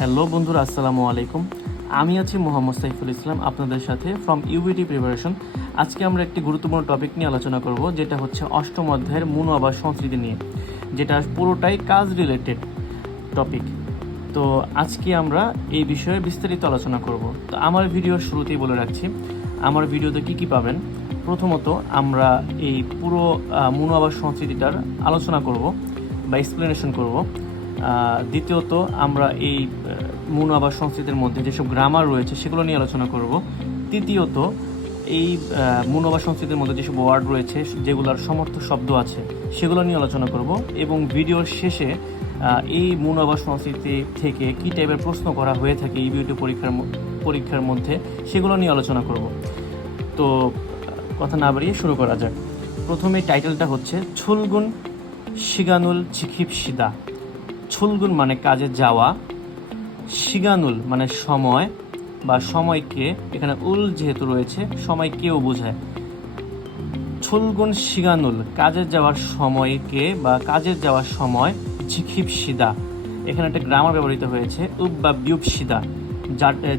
Hello বন্ধুরা, আসসালামু আলাইকুম। আমি আছি মোহাম্মদ সাইফুল ইসলাম আপনাদের সাথে ফ্রম ইউবিটি প্রিপারেশন। আজকে আমরা একটি গুরুত্বপূর্ণ টপিক নিয়ে আলোচনা করব, যেটা হচ্ছে অষ্টম অধ্যায়ের মনো আবার সংস্কৃতি নিয়ে, যেটা পুরোটাই কাজ রিলেটেড টপিক। তো আজকে আমরা এই বিষয়ে বিস্তারিত আলোচনা করব। তো আমার ভিডিওর শুরুতেই বলে রাখছি, আমার ভিডিওতে কী কী পাবেন। প্রথমত আমরা এই পুরো মনো আবার সংস্কৃতিটার আলোচনা করব বা এক্সপ্লেনেশন করব। দ্বিতীয়ত আমরা এই মনো আবার সংস্কৃতির মধ্যে যেসব গ্রামার রয়েছে সেগুলো নিয়ে আলোচনা করব। তৃতীয়ত এই মনো আবার সংস্কৃতির মধ্যে যেসব ওয়ার্ড রয়েছে, যেগুলোর সমর্থক শব্দ আছে, সেগুলো নিয়ে আলোচনা করব। এবং ভিডিওর শেষে এই মনো আবার সংস্কৃতি থেকে কী টাইপের প্রশ্ন করা হয়ে থাকে এই বিউটি পরীক্ষার মধ্যে, সেগুলো নিয়ে আলোচনা করব। তো কথা না বাড়িয়ে শুরু করা যাক। প্রথমে টাইটেলটা হচ্ছে ছুলগুন শিগানুল চিখিপসিদা। ছুলগুন মানে কাজে যাওয়া, শিগানুল মানে সময় বা সময়কে, এখানে উল যেহেতু রয়েছে সময়কেও বোঝায়। ছুলগুন শিগানুল কাজে যাওয়ার সময়কে বা কাজের যাওয়ার সময় ঝিখিপসিদা। এখানে একটা গ্রামার ব্যবহৃত হয়েছে উব বা বিউপসিদা,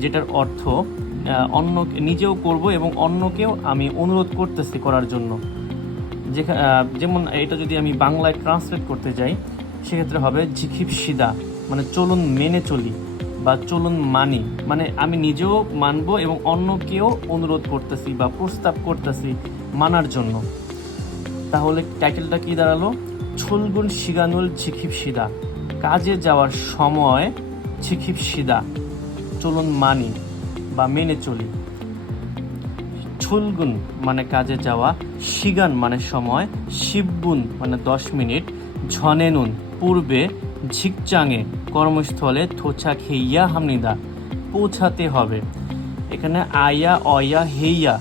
যেটার অর্থ অন্য নিজেও করব এবং অন্যকেও আমি অনুরোধ করতেছি করার জন্য। যেমন এটা যদি আমি বাংলায় ট্রান্সলেট করতে যাই, সেক্ষেত্রে হবে ঝিখিপসিদা মানে চলুন মেনে চলি বা চলুন মানি, মানে আমি নিজেও মানবো এবং অন্যকেও অনুরোধ করতেছি বা প্রস্তাব করতেছি মানার জন্য। তাহলে টাইটেলটা কি দাঁড়ালো? ছুলগুন শিগানুল ঝিখিপসিদা, কাজে যাওয়ার সময় ঝিখিপসিদা, চলুন মানি বা মেনে চলি। ছুলগুন মানে কাজে যাওয়া, শিগান মানে সময়, শিবগুন মানে 10 মিনিট, ঝনেনুন পূর্বে, ঝিকচাঙে কর্মস্থলে, থোছা খেইয়া হামনিদা পৌঁছাতে হবে। এখানে আয়া অয়া হেইয়া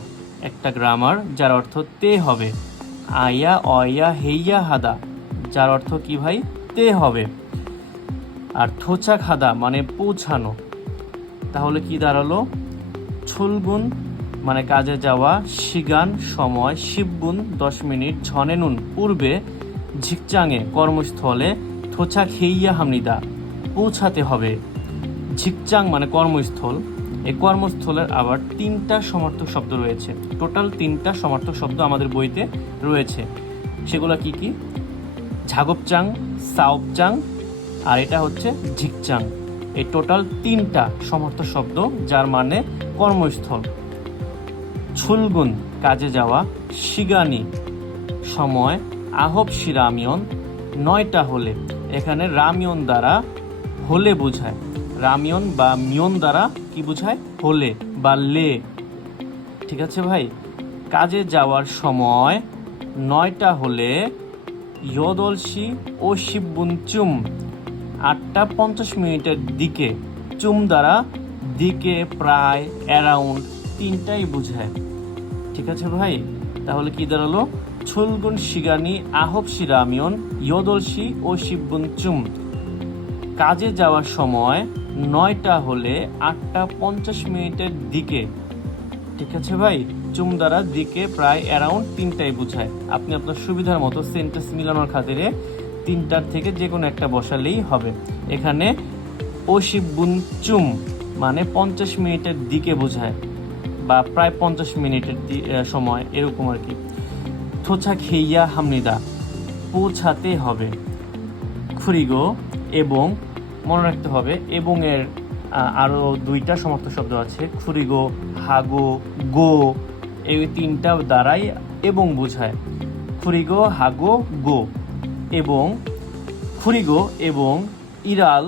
একটা গ্রামার, যার অর্থ তে হবে। আয়া অয়া হেইয়া হাদা, যার অর্থ কি ভাই? তে হবে। আর থোছা খাদা মানে পৌঁছানো। তাহলে কি দাঁড়ালো? ছুলগুন মানে কাজে যাওয়া, শিগান সময়, শিবগুন 10 মিনিট, ঝনেনুন পূর্বে, ঝিকচাঙে কর্মস্থলে, থোছা খেইয়া হামনিদা পৌঁছাতে হবে। ঝিকচাং মানে কর্মস্থল। এই কর্মস্থলের আবার 3টা সমার্থক শব্দ রয়েছে। টোটাল 3টা সমার্থক শব্দ আমাদের বইতে রয়েছে। সেগুলো কি কি? ঝাগপচাং, সাওপচাং, আর এটা হচ্ছে ঝিকচাং। এই টোটাল 3টা সমর্থক শব্দ, যার মানে কর্মস্থল। ছুলগুন কাজে যাওয়া, শিগানি সময়, আহবসি রামিয়ন 9টা হলে। এখানে রামিয়ন দ্বারা হলে বোঝায়। রামিয়ন বা মিয়ন দ্বারা কি বোঝায়? হলে বা লে। ঠিক আছে ভাই? কাজে যাওয়ার সময় 9টা হলে, ইয়দলসি ও শিববুন চুম 8টা 50 মিনিটের দিকে, চুম দ্বারা দিকে, প্রায়, অ্যারাউন্ড 3টাই বোঝায়। ঠিক আছে ভাই? তাহলে কি দাঁড়ালো? ছুলগুন শিগানি আহবসি রামিয়ন ইয়দলসি ও শিবগুন চুম। কাজে যাওয়ার সময় 9টা হলে 8টা 50 মিনিটের দিকে। ঠিক আছে ভাই? চুম দ্বারা দিকে, প্রায়, অ্যারাউন্ড 3টাই বোঝায়। আপনি আপনার সুবিধার মতো সেন্টেন্স মিলানোর খাতিরে 3টার থেকে যে কোনো একটা বসালেই হবে। এখানে ও শিবগুন চুম মানে 50 মিনিটের দিকে বোঝায় বা প্রায় 50 মিনিটের সময়, এরকম আর কি। থোছা খেইয়া হামনিদা পৌঁছাতে হবে। খুরিগো এবং, মনে রাখতে হবে এবং এর আরও 2টা সমর্থক শব্দ আছে, খুরিগো, হাগো, গো, এই 3টা দ্বারাই এবং বোঝায়। খুরিগো, হাগো, গো। এবং খুরিগো এবং ইরাল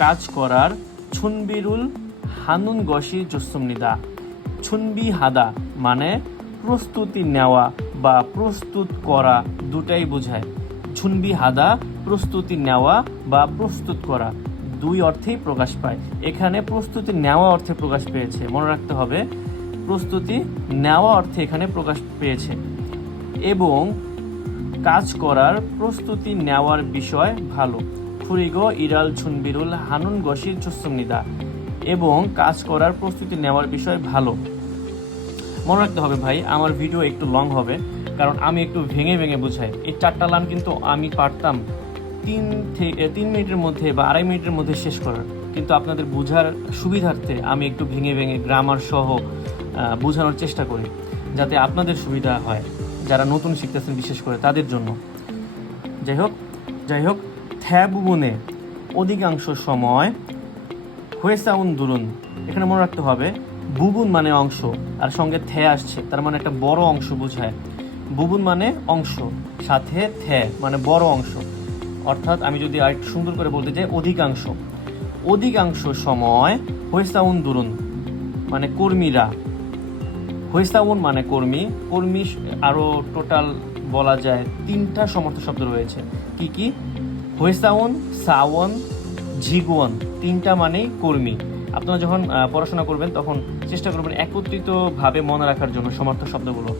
কাজ করার, ছুনবিরুল হানুন গসি জসুমনিদা। ছুনবি হাদা মানে প্রস্তুতি নেওয়া বা প্রস্তুত করা, দুটাই বোঝায়। ছুনবি হাদা প্রস্তুতি নেওয়া বা প্রস্তুত করা, 2 অর্থেই প্রকাশ পায়। এখানে প্রস্তুতি নেওয়া অর্থে প্রকাশ পেয়েছে, মনে রাখতে হবে। প্রস্তুতি নেওয়া অর্থে এখানে প্রকাশ পেয়েছে। এবং কাজ করার প্রস্তুতি নেওয়ার বিষয় ভালো। খুরিগো ইরাল ছুনবিরুল হানুন গসির চুসুমনিদা। এবং কাজ করার প্রস্তুতি নেওয়ার বিষয় ভালো। মনে রাখতে হবে ভাই, আমার ভিডিও একটু লং হবে, কারণ আমি একটু ভেঙে ভেঙে বুঝাই। এই 4টা লাইন কিন্তু আমি পারতাম 3 মিনিটের মধ্যে বা 2.5 মিনিটের মধ্যে শেষ করার, কিন্তু আপনাদের বোঝার সুবিধার্থে আমি একটু ভেঙে ভেঙে গ্রামার সহ বোঝানোর চেষ্টা করি, যাতে আপনাদের সুবিধা হয়, যারা নতুন শিখতেছেন বিশেষ করে তাদের জন্য। যাই হোক থ্যা বুবনে অধিকাংশ সময় হয়েসাউন দুরুন, এখানে মনে রাখতে হবে বুবুন মানে অংশ, আর সঙ্গে থ্যা আসছে, তার মানে একটা বড় অংশ বোঝায়। বুবুন মানে অংশ, সাথে থ্যা মানে বড় অংশ। অর্থাৎ আমি যদি আর একটু সুন্দর করে বলতে চাই, অধিকাংশ সময় হয়েসাউন দুরুন মানে কর্মীরা, হয়েসাউন মানে কর্মী আরও টোটাল বলা যায় 3টা সমর্থ শব্দ রয়েছে। কি হয়েসাউন, সাওন, ঝিগুয়ন, 3টা মানেই কর্মী। আপনারা যখন পড়াশোনা করবেন তখন চেষ্টা করবেন একত্রিতভাবে মনে রাখার জন্য সমর্থ শব্দগুলো,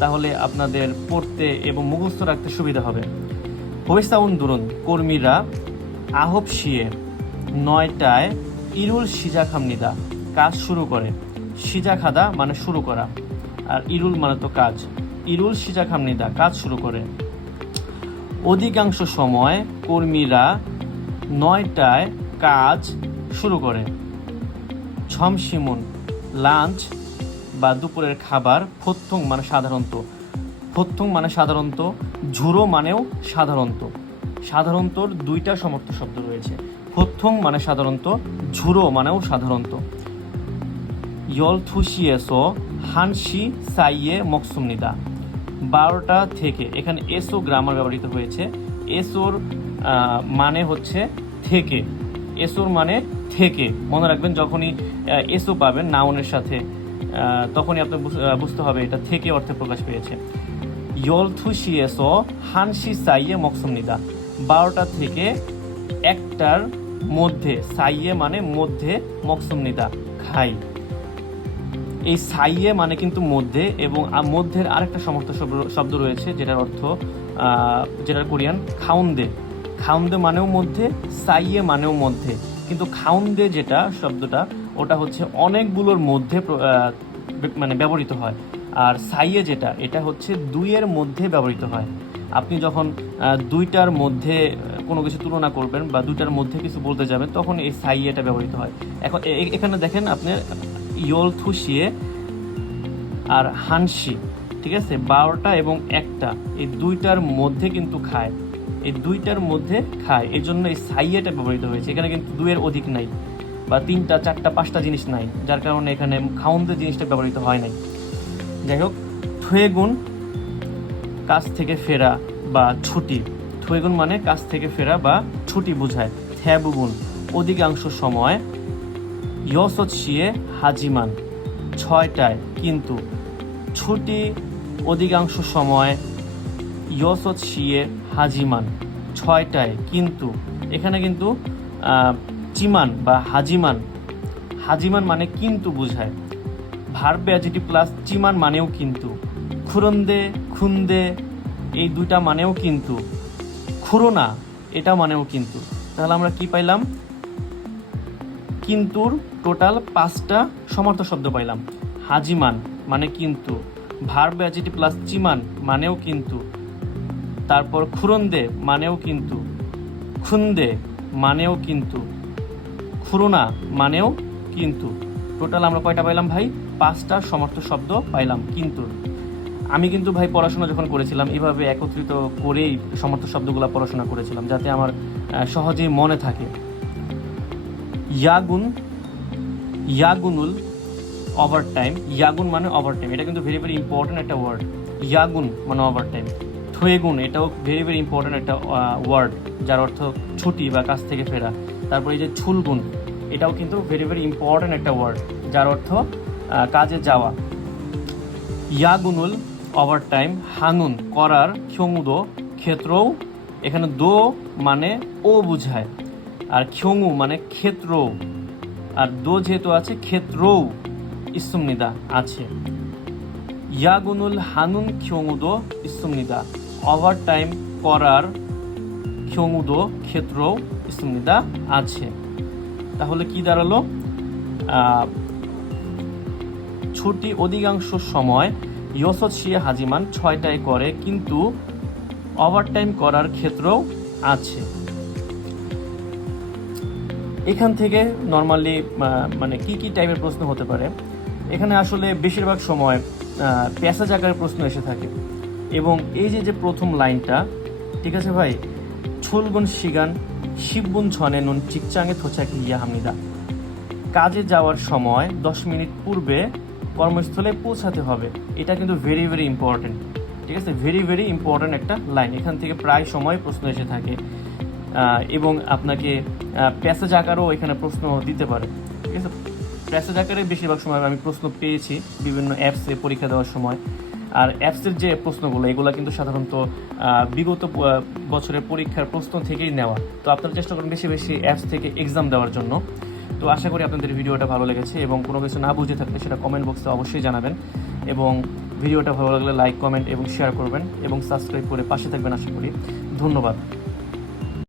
তাহলে আপনাদের পড়তে এবং মুখস্থ রাখতে সুবিধা হবে। হয়েসাউন দুরুন কর্মীরা আহব শিয়ে 9টায় ইরুল সিজা খামনিদা কাজ শুরু করে। সিজা খাদা মানে শুরু করা, আর ইরুল মানে তো কাজ। ইরুল সিজা খামনিদা কাজ শুরু করে। অধিকাংশ সময় কর্মীরা 9টায় কাজ শুরু করে। ছমসিমুন লাঞ্চ বা দুপুরের খাবার। ফোত্থং মানে সাধারণত, ঝুরো মানেও সাধারণতর 2টা সমর্থ শব্দ রয়েছে। ফোত্থং মানে সাধারণত, ঝুরো মানেও সাধারণত। ইয়লথুসিয়েসো হানসি সাইয়ে মকসুমনিদা 12টা থেকে, এখানে এসো গ্রামার ব্যবহৃত হয়েছে। এসোর মানে হচ্ছে থেকে, এসোর মানে থেকে। মনে রাখবেন যখনই এসো পাবেন নাউনের সাথে, তখনই আপনার বুঝতে হবে এটা থেকে অর্থে প্রকাশ পেয়েছে। ইয়লথুসিয়েসো হানসি সাইয়ে মকসুমনিদা 12টা থেকে 1টার মধ্যে, সাইয়ে মানে মধ্যে, মকসুমনিদা খাই। এই সাইয়ে মানে কিন্তু মধ্যে, এবং মধ্যের আরেকটা সমর্থ শব্দ রয়েছে যেটার অর্থ, যেটার কোরিয়ান খাউন্দে মানেও মধ্যে, সাইয়ে মানেও মধ্যে। কিন্তু খাউন্দে যেটা শব্দটা, ওটা হচ্ছে অনেকগুলোর মধ্যে মানে ব্যবহৃত হয়, আর সাইয়ে যেটা, এটা হচ্ছে 2-এর মধ্যে ব্যবহৃত হয়। আপনি যখন 2টার মধ্যে কোনো কিছু তুলনা করবেন বা 2টার মধ্যে কিছু বলতে যাবেন, তখন এই সাইয়েটা ব্যবহৃত হয়। এখন এখানে দেখেন আপনার ইয়লথুসিয়ে আর হানসি, ঠিক আছে, 12টা এবং 1টা, এই 2টার মধ্যে কিন্তু খায়, এই জন্য এই সাইয়েটা ব্যবহৃত হয়েছে। এখানে কিন্তু 2-এর অধিক নাই, বা 3টা 4টা 5টা জিনিস নাই, যার কারণে এখানে খাউন্দে জিনিসটা ব্যবহৃত হয় নাই। যাই হোক, থুয়েগুন কাজ থেকে ফেরা বা ছুটি। থুয়েগুন মানে কাজ থেকে ফেরা বা ছুটি বোঝায়। থ্যাবুগুন অধিকাংশ সময়। ইয়সৎসিয়ে হাজিমান 6টায় কিন্তু। ছুটি অধিকাংশ সময়। ইয়সৎসিয়ে হাজিমান 6টায় কিন্তু। এখানে কিন্তু চিমান বা হাজিমান মানে কিন্তু বোঝায়। ভার্ব অ্যাডজেক্টিভ প্লাস চিমান মানেও কিন্তু। খুন্দে এই 2টা মানেও কিন্তু। খুরোনা এটা মানেও কিন্তু। তাহলে আমরা কি পাইলাম? কিন্তুর টোটাল 5টা সমর্থ শব্দ পাইলাম। হাজিমান মানে কিন্তু, ভার্ব অ্যাডজেক্টিভ প্লাস চিমান মানেও কিন্তু, তারপর খুরন্দে মানেও কিন্তু, খুন্দে মানেও কিন্তু, খুরোনা মানেও কিন্তু। টোটাল আমরা কয়টা পাইলাম ভাই? 5টা সমর্থ শব্দ পাইলাম কিন্তু। আমি কিন্তু ভাই পড়াশোনা যখন করেছিলাম এভাবে একত্রিত করেই সমর্থ শব্দগুলো পড়াশোনা করেছিলাম, যাতে আমার সহজেই মনে থাকে। ইয়াগুনুল ওভারটাইম। ইয়াগুন মানে ওভারটাইম, এটা কিন্তু ভেরি ভেরি ইম্পর্টেন্ট একটা ওয়ার্ড। ইয়াগুন মানে ওভারটাইম। থুয়েগুন এটাও ভেরি ভেরি ইম্পর্টেন্ট একটা ওয়ার্ড, যার অর্থ ছুটি বা কাজ থেকে ফেরা। তারপর এই যে ছুলগুন, এটাও কিন্তু ভেরি ভেরি ইম্পর্টেন্ট একটা ওয়ার্ড, যার অর্থ কাজে যাওয়া। ইয়াগুনুল ওভারটাইম। হানুন করার। খ্যোংউদো ক্ষেত্রও। এখানে দো মানে ও বুঝায়, আর খ্যোংউ মানে ক্ষেত্র, আর দো যেহেতু আছে ক্ষেত্রও ইসুমনিদা আছে। ইয়াগুনুল হানুন খ্যোংউদো ইসুমনিদা। ওভারটাইম করার খ্যোংউদো ক্ষেত্রও ইসুমনিদা আছে। তাহলে কি দাঁড়ালো? ছুটি অধিকাংশ সময় ইয়সৎসিয়ে হাজিমান 6টায় করে, কিন্তু ওভারটাইম করার ক্ষেত্রেও আছে। এখান থেকে নর্মালি মানে কি কি টাইপের প্রশ্ন হতে পারে, এখানে আসলে বেশিরভাগ সময় প্যাসেজ আকারের প্রশ্ন এসে থাকে। এবং এই যে যে প্রথম লাইনটা, ঠিক আছে ভাই, ছোলগুন শিগান শিববুন ছনে নুন চিকচাঙে থোচাকি ইয়া হামিদা, কাজে যাওয়ার সময় 10 মিনিট পূর্বে কর্মস্থলে পৌঁছাতে হবে। এটা কিন্তু ভেরি ভেরি ইম্পর্টেন্ট, ঠিক আছে, ভেরি ভেরি ইম্পর্টেন্ট একটা লাইন। এখান থেকে প্রায় সময় প্রশ্ন এসে থাকে এবং আপনাকে প্যাসেজ আকারও এখানে প্রশ্ন দিতে পারে, ঠিক আছে। প্যাসেজ আকারে বেশিরভাগ সময় আমি প্রশ্ন পেয়েছি বিভিন্ন অ্যাপসে পরীক্ষা দেওয়ার সময়। আর অ্যাপসের যে প্রশ্নগুলো, এগুলো কিন্তু সাধারণত বিগত বছরের পরীক্ষার প্রশ্ন থেকেই নেওয়া। তো আপনারা চেষ্টা করুন বেশি বেশি অ্যাপস থেকে এক্সাম দেওয়ার জন্য। তো আশা করি আপনাদের ভিডিওটা ভালো লেগেছে, এবং কোনো কিছু না বুঝে থাকলে সেটা কমেন্ট বক্সে অবশ্যই জানাবেন। এবং ভিডিওটা ভালো লাগলে লাইক, কমেন্ট এবং শেয়ার করবেন, এবং সাবস্ক্রাইব করে পাশে থাকবেন আশা করি। ধন্যবাদ।